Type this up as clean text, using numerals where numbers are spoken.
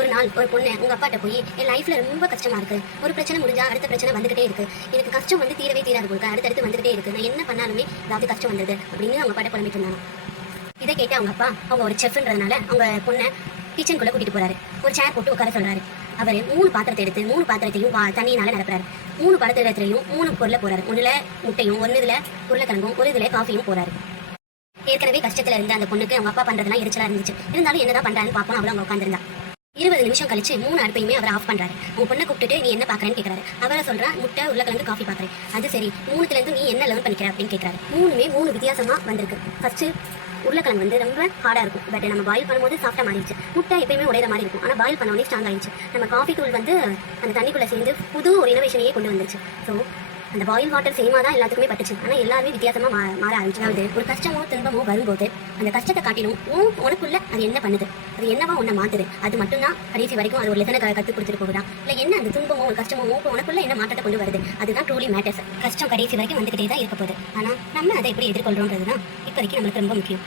ஒரு நாள் ஒரு பொண்ணு உங்க அப்பாட்ட போய் என் லைஃப்ல ரொம்ப கஷ்டமா இருக்கு, ஒரு பிரச்சனை முடிஞ்சா அடுத்த பிரச்சனை வந்துகிட்டே இருக்கு, எனக்கு கஷ்டம் வந்து தீரவே தீராது போல அடுத்தடுத்து வந்துகிட்டே இருக்கு, நான் என்ன பண்ணாலுமே ஏதாவது கஷ்டம் வந்தது அப்படின்னு அவங்க அப்பாட்ட புலம்பிட்டு இருந்தாங்க. இதை கேட்டு அவங்க அப்பா, அவங்க ஒரு செஃப்ன்றதுனால அவங்க பொண்ணை கிச்சனுக்குள்ள கூட்டிட்டு போறாரு. ஒரு சேர் போட்டு உட்கார சொல்றாரு. அவர் 3 பாத்திரத்தை எடுத்து 3 பாத்திரத்தையும் தண்ணியினால நிரப்புறாரு. 3 பாத்திரத்திலையும் 3 பொருளை போறாரு. ஒண்ணுல முட்டையும், ஒன்னுல உருளைக்கிழங்கும், ஒரு இதுல காஃபியும் போறாரு. ஏற்கனவே கஷ்டத்துல இருந்த அந்த பொண்ணுக்கு அவங்க அப்பா பண்றதுலாம் எரிச்சலா இருந்துச்சு. இருந்தாலும் என்னதான் பண்றான்னு பாப்போம். அவளும் அங்க உட்காந்துருந்தா. 20 நிமிஷம் கழிச்சு 3 அடுப்பையுமே அவர் ஆஃப் பண்றாரு. உங்க பொண்ணை கூப்பிட்டு நீ என்ன பாக்குறேன்னு கேட்கறாரு. அவரை சொல்றா, முட்டை உருளைக்கிழங்கு காஃபி பாக்குறேன். அது சரி, 3த்துல இருந்து நீ என்ன லேர்ன் பண்ணிக்கிற அப்படின்னு கேட்கறாரு. 3 வித்தியாசமா வந்திருக்கு. ஃபர்ஸ்ட் உருளைக்கிழங்கு வந்து ரொம்ப ஹார்டா இருக்கும், பட் நம்ம பாயில் பண்ணும்போது சாஃப்டா மாறிடுச்சு. முட்டை எப்பயுமே ஒரே மாதிரி இருக்கும், ஆனா பாயில் பண்ண உடனே ஸ்ட்ராங் ஆயிடுச்சு. நம்ம காஃபி தூள் வந்து அந்த தண்ணிக்குள்ள சேர்ந்து புது ஒரு இனோவேஷனையே கொண்டு வந்துருச்சு. ஸோ அந்த பாயில் வாட்டர் சேமா தான் எல்லாத்துக்குமே பட்டுச்சு, ஆனால் எல்லாருமே வித்தியாசமா மாற ஆரம்பிச்சு. அதாவது ஒரு கஷ்டமோ துன்பமோ வரும்போது அந்த கஷ்டத்தை காட்டிலும் உனக்குள்ள அது என்ன பண்ணுது, அது என்னவா உன்னை மாத்துது, அது மட்டும்தான் கடைசி வரைக்கும் அது ஒரு லெசனை கற்றுக் கொடுத்துட்டு போகுதா, இல்லை என்ன அந்த துன்பமோ ஒரு கஷ்டமோ உனக்குள்ள என்ன மாற்றத்தை கொண்டு வருது, அதுதான் ட்ரூலி மேட்டர்ஸ். கஷ்டம் கடைசி வரைக்கும் வந்துகிட்டே தான் இருக்க போகுது, ஆனால் நம்ம அதை எப்படி எதிர்கொள்றோன்றது தான் இப்போதைக்கு நம்மளுக்கு ரொம்ப முக்கியம்.